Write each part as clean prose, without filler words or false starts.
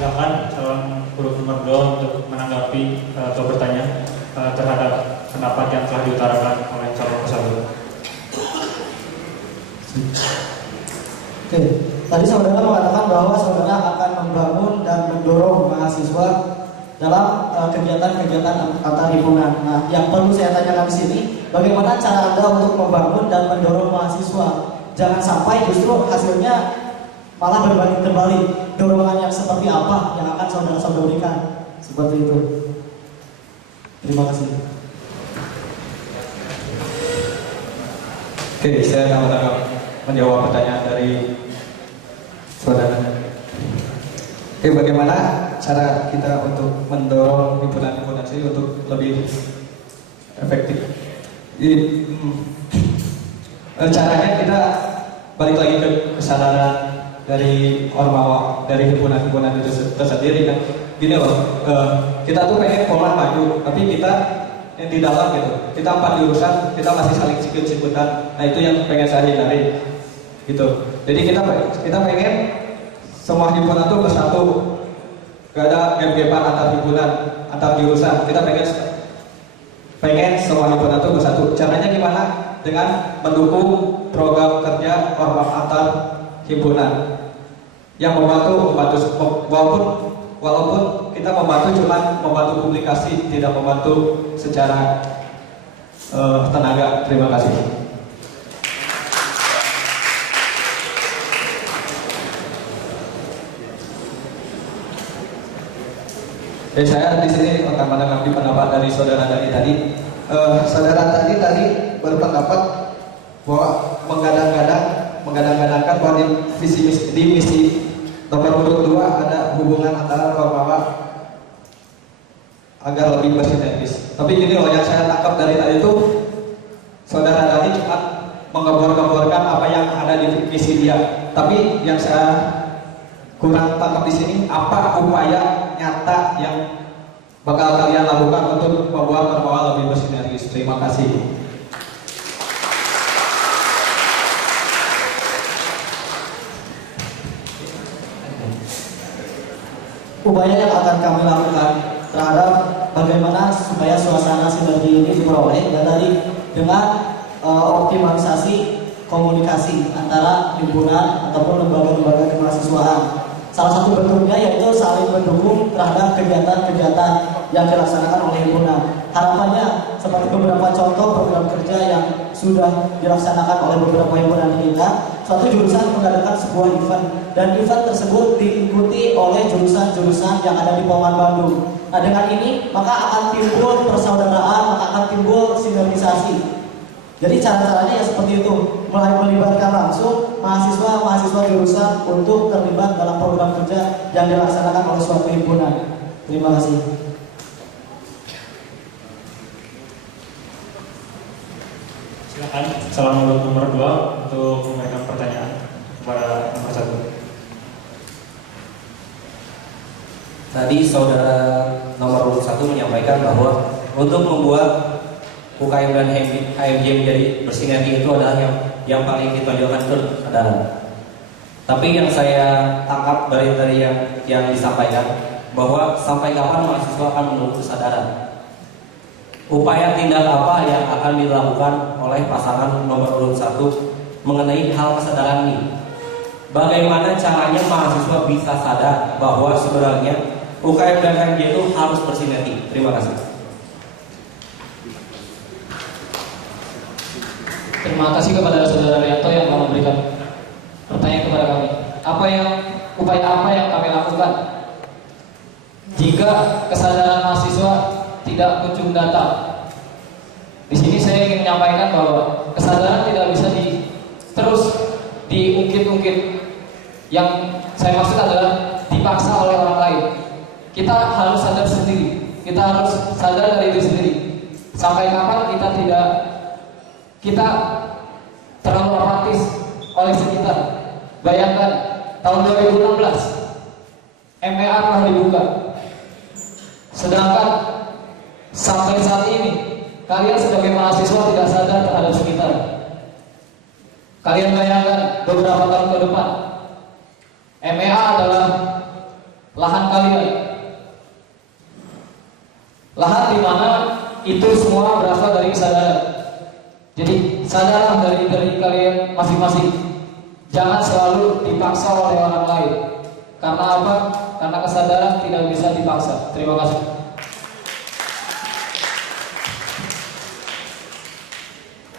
Silakan calon guru nomor 2 untuk menanggapi atau bertanya terhadap pendapat yang telah diutarakan oleh calon peserta. Oke, tadi saudara mengatakan bahwa saudara akan membangun dan mendorong mahasiswa dalam kegiatan-kegiatan antar himpunan. Nah, yang perlu saya tanyakan di sini, bagaimana cara Anda untuk membangun dan mendorong mahasiswa? Jangan sampai justru hasilnya malah berbanding terbalik. Dorongan yang seperti apa yang akan saudara berikan? Seperti itu. Terima kasih. Oke, saya akan menjawab pertanyaan dari saudara. Oke, bagaimana cara kita untuk mendorong himpunan-himpunan ini untuk lebih efektif? Caranya kita balik lagi ke kesadaran dari ormawa, dari himpunan-himpunan itu tersendiri kan. Gini loh, kita tuh pengen Polman maju, tapi kita yang di dalam gitu, kita 4 jurusan, kita masih saling sikut-sikutan. Nah itu yang pengen saya hindari gitu. Jadi kita pengen semua himpunan tuh bersatu, gak ada gap-gapan antar himpunan, antar jurusan. Kita pengen semua himpunan tuh bersatu. Caranya gimana? Dengan mendukung program kerja ormas antar himpunan yang membantu walaupun kita membantu cuma membantu publikasi, tidak membantu secara tenaga. Terima kasih. Dan saya di sini akan menanggapi pendapat dari saudara tadi. Saudara tadi berpendapat bahwa menggadang-gadangkan bahwa di misi nomor 2 ada hubungan antara ormawa agar lebih bersinergis. Tapi gini loh, yang saya tangkap dari tadi itu saudara tadi cuma menggembor-gemborkan apa yang ada di misi dia. Tapi yang saya kurang tangkap di sini, apa upaya nyata yang bakal kalian lakukan untuk membuat ormawa lebih bersinergis. Terima kasih. Upaya yang akan kami lakukan terhadap bagaimana supaya suasana sinergi ini diperoleh dan tadi dengan optimalisasi komunikasi antara himpunan ataupun lembaga-lembaga kemahasiswaan. Salah satu bentuknya yaitu saling mendukung terhadap kegiatan-kegiatan yang dilaksanakan oleh himpunan. Harapannya seperti beberapa contoh program kerja yang sudah dilaksanakan oleh beberapa himpunan kita, suatu jurusan mengadakan sebuah event dan event tersebut diikuti oleh jurusan-jurusan yang ada di Polman Bandung. Nah dengan ini maka akan timbul persaudaraan, maka akan timbul sinergisasi. Jadi cara-caranya ya seperti itu, mulai melibatkan langsung mahasiswa jurusan untuk terlibat dalam program kerja yang dilaksanakan oleh suatu himpunan. Terima kasih. Silakan calon nomor 2 untuk memberikan pertanyaan kepada nomor 1. Tadi saudara nomor 1 menyampaikan bahwa untuk membuat UKM dan HMJ menjadi bersinergi itu adalah yang paling ditonjolkan itu kesadaran. Tapi yang saya tangkap dari yang disampaikan bahwa sampai kapan mahasiswa akan menunggu kesadaran. Upaya tindak apa yang akan dilakukan oleh pasangan nomor 1 mengenai hal kesadaran ini? Bagaimana caranya mahasiswa bisa sadar bahwa sebenarnya UKM dan HMJ itu harus bersinergi? Terima kasih. Terima kasih kepada saudara Rianto yang telah memberikan pertanyaan kepada kami. Upaya apa yang kami lakukan jika kesadaran mahasiswa tidak kunjung datang? Di sini saya ingin menyampaikan bahwa kesadaran tidak bisa terus diungkit-ungkit. Yang saya maksud adalah dipaksa oleh orang lain. Kita harus sadar sendiri. Kita harus sadar dari diri sendiri. Sampai kapan kita terlalu apatis oleh sekitar. Bayangkan tahun 2016 MEA telah dibuka, sedangkan sampai saat ini kalian sebagai mahasiswa tidak sadar terhadap sekitar. Kalian bayangkan beberapa tahun ke depan MEA adalah lahan kalian. Lahan di mana itu semua berasal dari kesadaran. Jadi sadarlah dari kalian masing-masing. Jangan selalu dipaksa oleh orang lain. Karena apa? Karena kesadaran tidak bisa dipaksa. Terima kasih.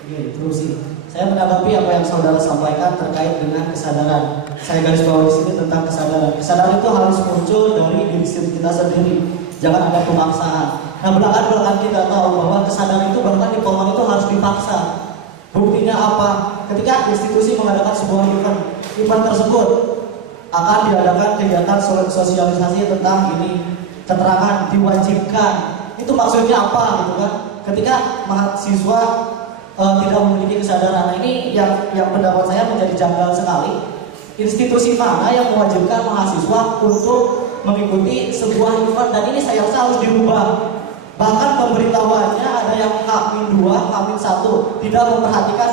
Oke, terus sih. Saya menanggapi apa yang saudara sampaikan terkait dengan kesadaran. Saya garis bawahi di sini tentang kesadaran. Kesadaran itu harus muncul dari diri kita sendiri. Jangan ada pemaksaan. Nah, belakangan kita tahu bahwa kesadaran itu bahkan di Polman itu harus dipaksa. Buktinya apa? Ketika institusi mengadakan sebuah event tersebut akan diadakan kegiatan sosialisasi tentang ini, keterangan diwajibkan. Itu maksudnya apa gitu kan? Ketika mahasiswa tidak memiliki kesadaran. Nah, ini yang pendapat saya menjadi janggal sekali. Institusi mana yang mewajibkan mahasiswa untuk mengikuti sebuah event, dan ini saya rasa harus dirubah. Bahkan pemberitahuannya ada yang H-2, H-1, tidak memperhatikan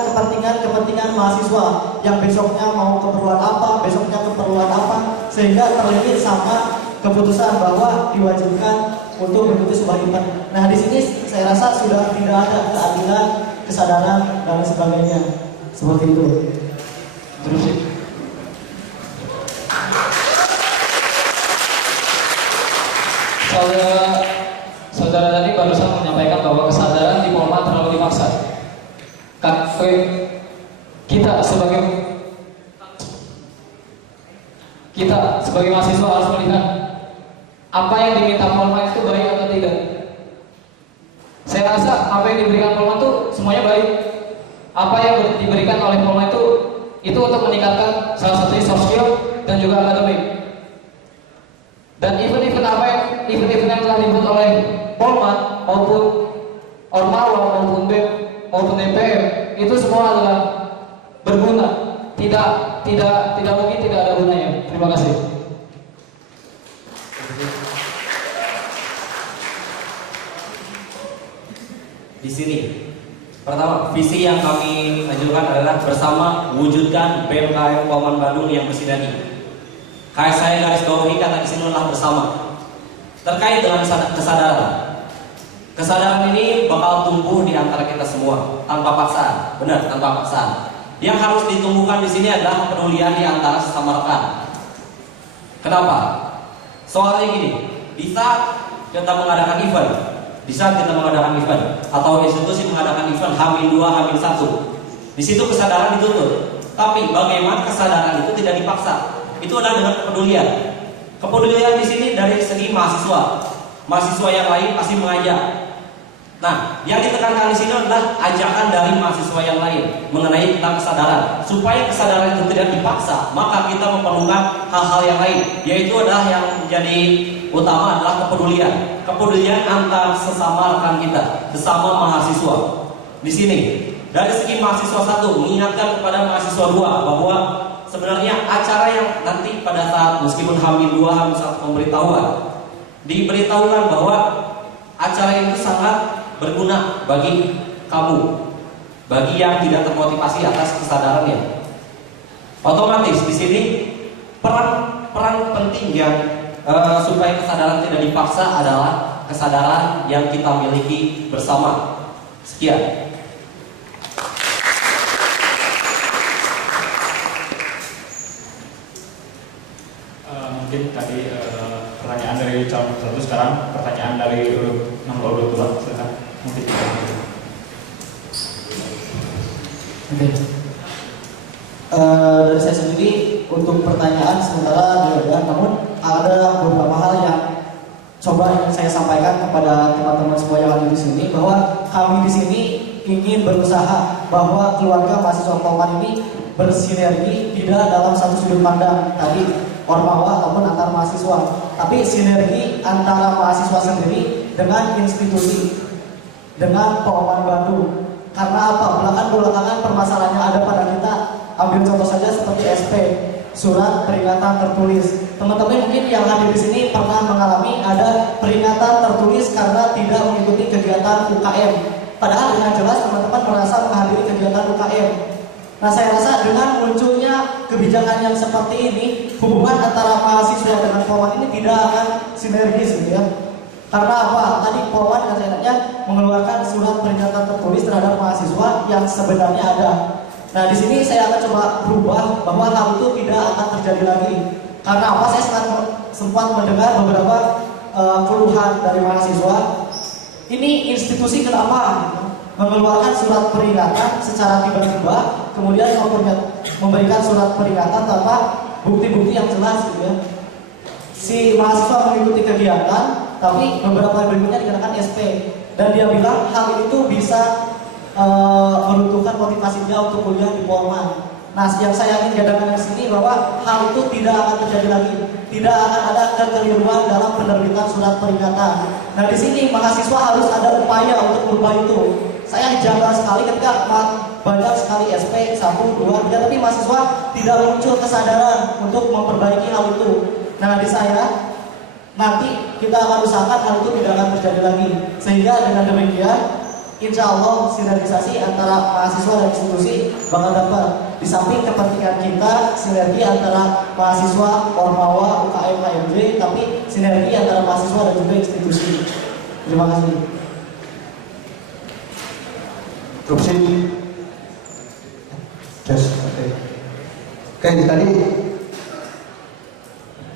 kepentingan mahasiswa yang besoknya mau keperluan apa, besoknya keperluan apa, sehingga terlilit sama keputusan bahwa diwajibkan untuk mengikuti sebuah event. Nah, di sini saya rasa sudah tidak ada keadilan, kesadaran dan sebagainya. Seperti itu. Terus sih. Saudara tadi barusan menyampaikan bahwa kesadaran di Polman terlalu dipaksa. Kita sebagai mahasiswa harus melihat apa yang diminta Polman itu baik atau tidak. Saya rasa apa yang diberikan Polman itu semuanya baik. Apa yang diberikan oleh Polman itu untuk meningkatkan salah satunya soft skill dan juga akademik. Dan event-event yang telah dibuat oleh Polman maupun Ormawa maupun BEM maupun DPM itu semua adalah berguna. Tidak mungkin tidak ada gunanya. Terima kasih. Di sini, pertama, visi yang kami ajukan adalah bersama wujudkan BMKM Polman Bandung yang bersinergi. Kayak saya garis bawahi kata di sini adalah bersama. Terkait dengan kesadaran, kesadaran ini bakal tumbuh di antara kita semua tanpa paksaan, benar, tanpa paksaan. Yang harus ditumbuhkan di sini adalah kepedulian di antara sesama rekan. Kenapa? Soalnya gini, di saat kita mengadakan event, atau institusi mengadakan event H-2, H-1, di situ kesadaran dituntut. Tapi bagaimana kesadaran itu tidak dipaksa? Itu adalah dengan kepedulian. Kepedulian di sini dari segi mahasiswa yang lain pasti mengajak. Nah, yang ditekankan di sini adalah ajakan dari mahasiswa yang lain mengenai tentang kesadaran. Supaya kesadaran itu tidak dipaksa, maka kita memerlukan hal-hal yang lain, yaitu adalah yang menjadi utama adalah kepedulian. Kepedulian antar sesama rekan kita, sesama mahasiswa. Di sini, dari segi mahasiswa 1 mengingatkan kepada mahasiswa 2 bahwa sebenarnya acara yang nanti pada saat meskipun H-2, H-1 pemberitahuan, diberitahukan bahwa acara itu sangat berguna bagi kamu, bagi yang tidak termotivasi atas kesadarannya. Otomatis di sini peran penting yang supaya kesadaran tidak dipaksa adalah kesadaran yang kita miliki bersama. Sekian. Mungkin tadi pertanyaan dari calon satu, sekarang pertanyaan dari nomor urut 2. Silakan. Mungkin Oke. Dari saya sendiri untuk pertanyaan sementara tidak ada, namun ada beberapa hal yang coba ingin saya sampaikan kepada teman-teman semua yang ada di sini, bahwa kami di sini ingin berusaha bahwa keluarga mahasiswa Polman ini bersinergi tidak dalam satu sudut pandang tadi Ormawa ataupun antar mahasiswa, tapi sinergi antara mahasiswa sendiri dengan institusi, dengan Polman Bandung. Karena apa? Belakangan permasalahannya ada pada kita. Ambil contoh saja seperti SP, surat peringatan tertulis. Teman-teman mungkin yang hadir di sini pernah mengalami ada peringatan tertulis karena tidak mengikuti kegiatan UKM. Padahal dengan jelas teman-teman merasa menghadiri kegiatan UKM. Nah, saya rasa dengan munculnya kebijakan yang seperti ini, hubungan antara mahasiswa dengan Polwan ini tidak akan sinergis gitu ya. Karena apa? Tadi Polwan dengan seenaknya mengeluarkan surat peringatan tertulis terhadap mahasiswa yang sebenarnya ada. Nah, di sini saya akan coba berubah bahwa hal itu tidak akan terjadi lagi. Karena apa? Saya sempat mendengar beberapa keluhan dari mahasiswa. Ini institusi kenapa mengeluarkan surat peringatan secara tiba-tiba, kemudian memberikan surat peringatan tanpa bukti-bukti yang jelas gitu ya. Si mahasiswa mengikuti kegiatan, tapi beberapa berikutnya dikenakan SP, dan dia bilang hal ini tuh bisa meruntuhkan motivasi dia untuk kuliah di Polman. Nah, yang saya ingin katakan di sini bahwa hal itu tidak akan terjadi lagi, tidak akan ada kekeliruan dalam penerbitan surat peringatan. Nah, di sini mahasiswa harus ada upaya untuk merubah itu. Saya janggal sekali ketika banyak sekali SP 1, 2, 3, tapi mahasiswa tidak muncul kesadaran untuk memperbaiki hal itu. Nah, di saya nanti kita akan usahakan hal itu tidak akan terjadi lagi. Sehingga dengan demikian, insya Allah sinergisasi antara mahasiswa dan institusi bakal dapat. Di samping kepentingan kita, sinergi antara mahasiswa, Ormawa, UKM, HMJ, tapi sinergi antara mahasiswa dan juga institusi. Terima kasih. Opsi just oke. Oke, tadi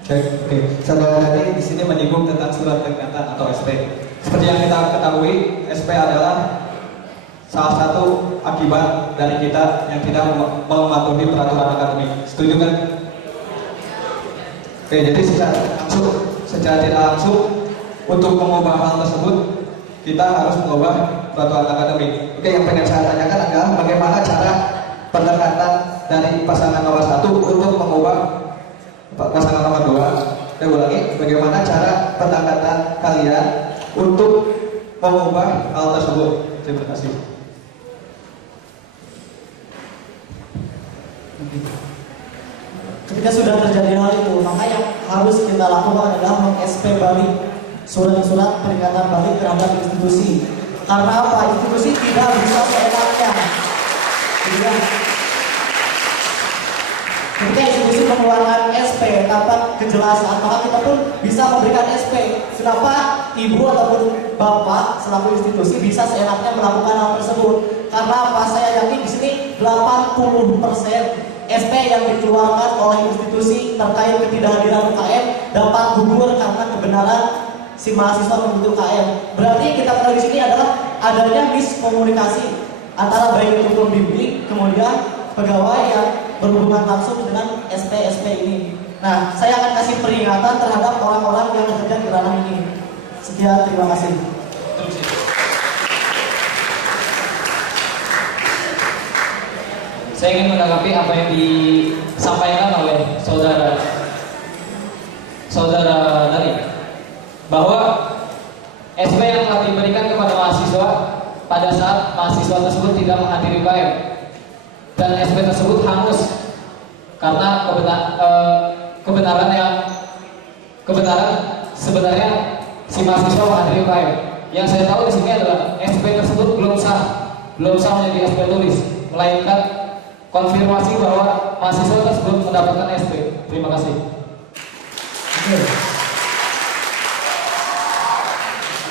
cek. Oke, saudara tadi di sini menyinggung tentang surat peringatan atau SP. Seperti yang kita ketahui, SP adalah salah satu akibat dari kita yang tidak mematuhi peraturan akademik. Setuju kan? Oke, jadi secara tidak langsung untuk mengubah hal tersebut kita harus mengubah peraturan akademik. Oke, yang pengen saya tanyakan adalah bagaimana cara pendekatan dari pasangan nomor 1 untuk mengubah pasangan nomor 2. Saya ulangi, bagaimana cara pendekatan kalian untuk mengubah hal tersebut. Terima kasih. Ketika sudah terjadi hal itu, maka yang harus kita lakukan adalah meng-SP balik surat-surat peringatan balik terhadap institusi. Karena apa? Institusi tidak bisa seenaknya. Ketika institusi mengeluarkan SP tanpa kejelasan, maka kita pun bisa memberikan SP. Kenapa ibu ataupun bapak selaku institusi bisa seenaknya melakukan hal tersebut? Karena apa? Saya yakin di sini 80% SP yang dikeluarkan oleh institusi terkait ketidakhadiran UKM dapat gugur karena kebenaran si mahasiswa mengikuti UKM. Berarti kita ketahui di sini adalah adanya miskomunikasi antara baik itu pembimbing kemudian pegawai yang berhubungan langsung dengan SP ini. Nah, saya akan kasih peringatan terhadap orang-orang yang bekerja di ranah ini. Sekian, terima kasih. Saya ingin menanggapi apa yang disampaikan oleh saudara tadi, bahwa SP yang telah diberikan kepada mahasiswa pada saat mahasiswa tersebut tidak menghadiri UKM dan SP tersebut hangus karena kebenaran sebenarnya si mahasiswa menghadiri UKM. Yang saya tahu di sini adalah SP tersebut belum sah menjadi SP tulis, melainkan konfirmasi bahwa mahasiswa tersebut mendapatkan SP. Terima kasih.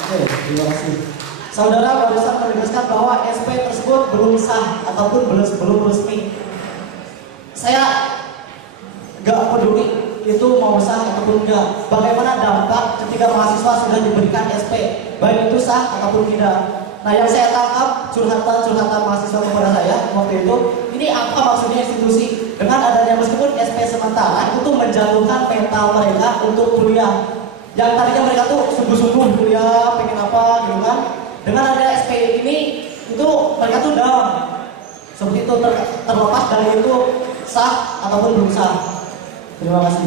Oke, terima kasih. Saudara barusan menegaskan bahwa SP tersebut belum sah ataupun belum resmi. Saya gak peduli itu mau sah ataupun enggak. Bagaimana dampak ketika mahasiswa sudah diberikan SP, baik itu sah ataupun tidak. Nah, yang saya tangkap curhatan mahasiswa kepada saya waktu itu, ini apa maksudnya institusi dengan adanya meskipun SP sementara itu menjatuhkan mental mereka untuk kuliah. Yang tadinya mereka tuh sungguh-sungguh kuliah, pengen apa gitu kan. Dengan adanya SP ini itu mereka tuh down. Seperti itu terlepas dari itu sah ataupun belum sah. Terima kasih.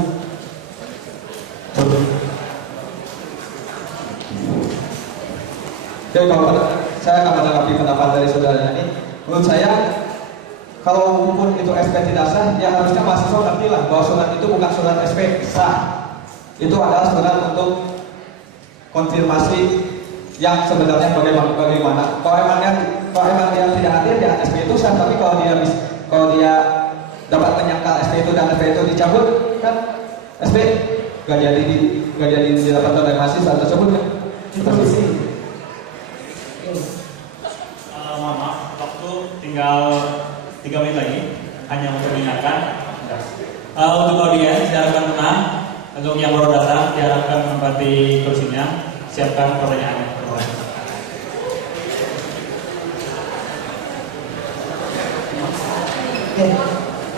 Oke, kalau saya akan menanggapi pendapat dari saudara ini. Menurut saya, kalau pun itu SP tidak sah, ya harusnya mahasiswa ngerti lah bahwa surat itu bukan surat SP sah. Itu adalah surat untuk konfirmasi yang sebenarnya bagaimana. Kalau emang dia tidak hadir, ya SP itu sah. Tapi kalau kalau dia dapat menyangkal SP itu dan SP itu dicabut kan SP gak jadi didapatkan oleh mahasiswa tersebut kan. Mohon maaf, waktu tinggal 3 menit lagi. Hanya untuk mengingatkan. Untuk audiens diharapkan tenang. Untuk yang baru datang diharapkan menempati kursinya. Siapkan pertanyaannya. Oke.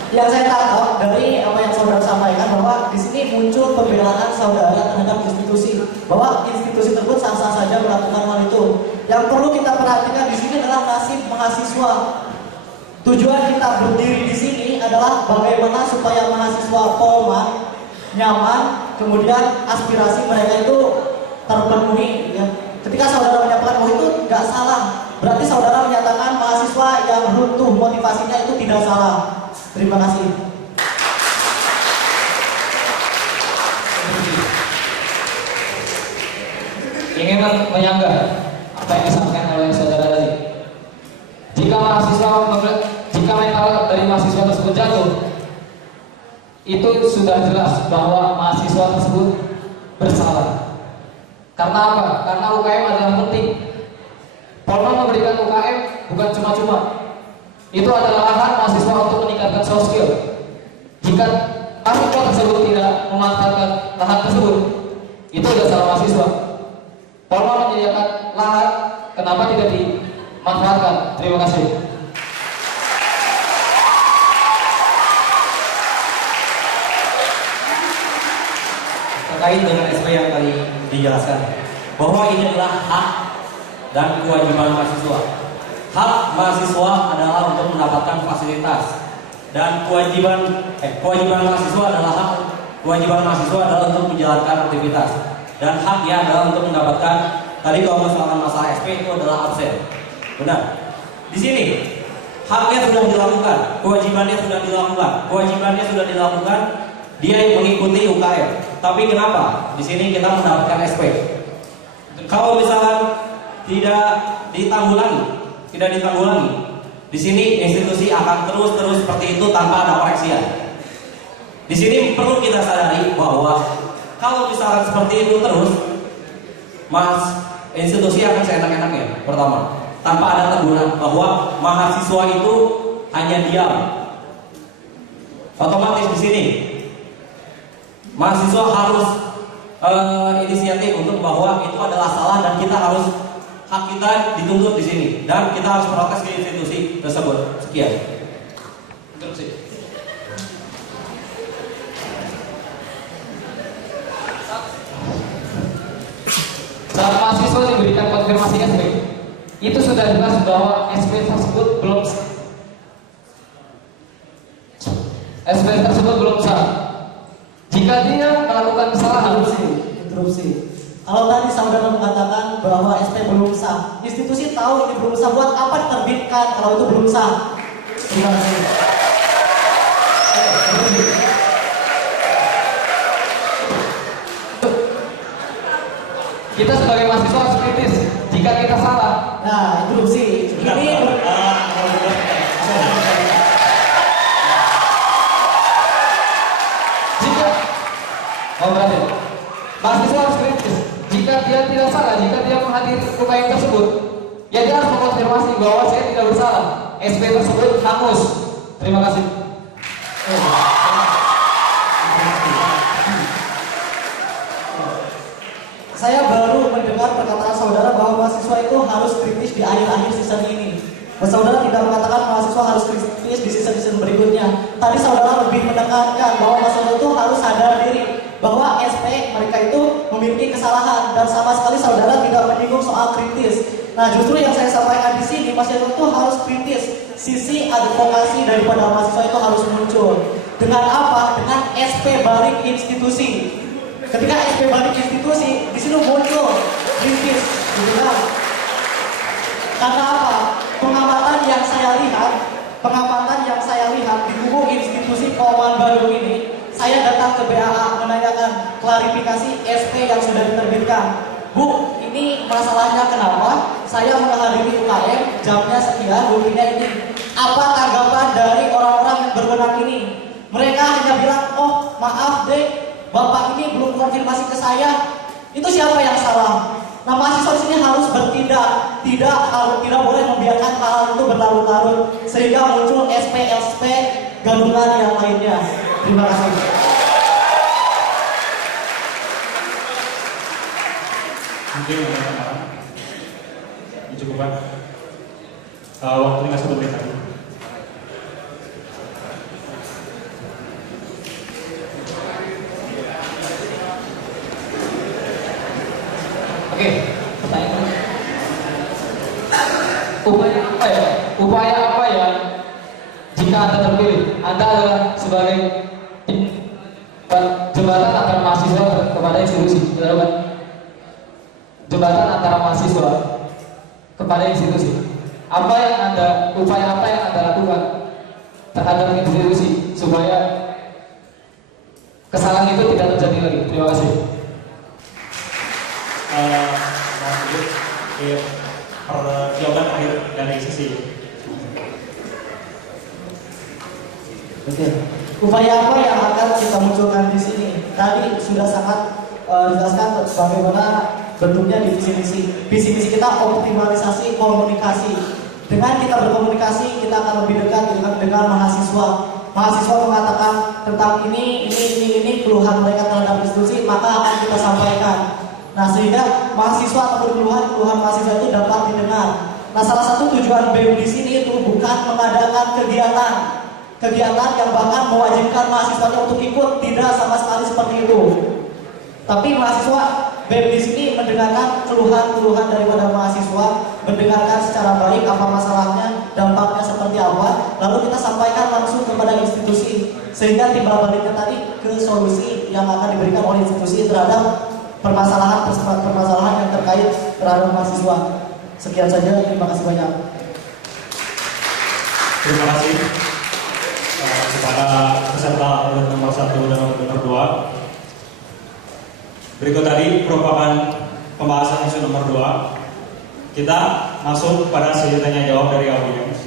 Yang saya tangkap dari apa yang saudara sampaikan bahwa di sini muncul pembelaan saudara terhadap institusi, bahwa institusi tersebut sah-sah saja melakukan hal itu. Yang perlu kita perhatikan di sini adalah nasib mahasiswa. Tujuan kita berdiri di sini adalah bagaimana supaya mahasiswa Polman nyaman, kemudian aspirasi mereka itu terpenuhi. Ya. Ketika saudara menyampaikan bahwa itu nggak salah, berarti saudara menyatakan mahasiswa yang runtuh motivasinya itu tidak salah. Terima kasih. Ingin menyanggah apa yang disampaikan oleh saudara tadi. Jika mental dari mahasiswa tersebut jatuh, itu sudah jelas bahwa mahasiswa tersebut bersalah. Karena apa? Karena UKM adalah penting. Polman memberikan UKM bukan cuma-cuma. Itu adalah lahan mahasiswa untuk meningkatkan soft skill. Jika mahasiswa tersebut tidak memanfaatkan lahan tersebut, itu adalah salah mahasiswa. Polman menyediakan lahan, kenapa tidak dimanfaatkan? Terima kasih. Terkait dengan SP yang tadi dijelaskan, bahwa ini adalah hak dan kewajiban mahasiswa. Hak mahasiswa adalah untuk mendapatkan fasilitas, dan kewajiban mahasiswa adalah untuk menjalankan aktivitas, dan haknya adalah untuk mendapatkan. Tadi kalau misalkan masalah SP itu adalah absen, benar. Di sini haknya sudah dilakukan, kewajibannya sudah dilakukan, dia mengikuti UKM. Tapi kenapa di sini kita mendapatkan SP? Kalau misalkan tidak ditanggulangi, di sini institusi akan terus seperti itu tanpa ada koreksian. Di sini perlu kita sadari bahwa kalau misalkan seperti itu terus, institusi akan seenak-enaknya. Pertama, tanpa ada teguran bahwa mahasiswa itu hanya diam. Otomatis di sini mahasiswa harus inisiatif untuk bahwa itu adalah salah dan kita harus hak kita dituntut di sini dan kita harus protes ke institusi tersebut. Sekian. Interupsi. Saat mahasiswa diberikan konfirmasi SP, itu sudah jelas bahwa SP tersebut belum sah. Jika dia melakukan kesalahan, Interupsi. Kalau tadi saudara mengatakan bahwa SP belum sah, institusi tahu ini belum sah, buat apa diterbitkan kalau itu belum sah? Terima kasih. kita sebagai mahasiswa harus kritis. Jika kita salah, Nah, interupsi. Ini mahasiswa harus kritis. Jika dia tidak salah, jika dia menghadiri UKM tersebut, ya dia harus mengkonfirmasi bahwa saya tidak bersalah. SP tersebut hangus. Terima kasih. saya baru mendengar perkataan saudara bahwa mahasiswa itu harus kritis di akhir-akhir season ini. Saudara tidak mengatakan mahasiswa harus kritis di season berikutnya. Tadi saudara lebih menekankan bahwa mahasiswa itu harus sadar diri bahwa SP mereka itu memiliki kesalahan dan sama sekali saudara tidak menyinggung soal kritis. Nah, justru yang saya sampaikan di sini, mahasiswa itu harus kritis. Sisi advokasi daripada mahasiswa itu harus muncul. Dengan apa? Dengan SP balik institusi. Ketika SP balik institusi, di sini muncul kritis, gitu kan? Karena apa? Pengamatan yang saya lihat di buku institusi Polman Bandung ini, saya datang ke BAA menanyakan klarifikasi SP yang sudah diterbitkan. Bu, ini masalahnya kenapa? Saya menghadiri UKM, jamnya sekian, buktinya ini. apa tanggapan dari orang-orang yang berwenang ini. Mereka hanya bilang, oh maaf deh, bapak ini belum konfirmasi ke saya. Itu siapa yang salah? Nah, mahasiswa di sini harus bertindak, tidak boleh membiarkan hal itu berlarut-larut sehingga muncul SP gabungan yang lainnya. Terima kasih. Mungkin ada tambahan. Dicukupkan. Waktu tinggal 1 menit lagi. Oke, pertanyaan. Upaya apa ya jika Anda terpilih? Anda adalah sebagai jembatan antara mahasiswa kepada institusi, betul kan? Jembatan antara mahasiswa kepada institusi. Upaya apa yang Anda lakukan terhadap institusi supaya kesalahan itu tidak terjadi lagi? Terima kasih. Jawaban akhir dari sisi. Oke. Upaya apa yang akan kita munculkan di sini? Tadi sudah sangat dijelaskan bagaimana bentuknya di visi misi. Visi misi kita optimalisasi komunikasi. Dengan kita berkomunikasi, kita akan lebih dekat dengan mahasiswa. Mahasiswa mengatakan tentang ini keluhan mereka terhadap institusi, maka akan kita sampaikan. Nah, sehingga mahasiswa ataupun keluhan mahasiswa itu dapat didengar. Nah, salah satu tujuan BEM di sini itu bukan mengadakan kegiatan yang bahkan mewajibkan mahasiswanya untuk ikut, tidak sama sekali seperti itu. Tapi mahasiswa BEM di sini mendengarkan keluhan daripada mahasiswa, mendengarkan secara baik apa masalahnya, dampaknya seperti apa, lalu kita sampaikan langsung kepada institusi, sehingga timbal baliknya tadi ke solusi yang akan diberikan oleh institusi terhadap permasalahan yang terkait terhadap mahasiswa. Sekian saja, terima kasih banyak. Terima kasih kepada peserta urut nomor 1 dan urut nomor 2. Berikut tadi merupakan pembahasan isu nomor 2. Kita masuk pada sesi tanya jawab dari audiens.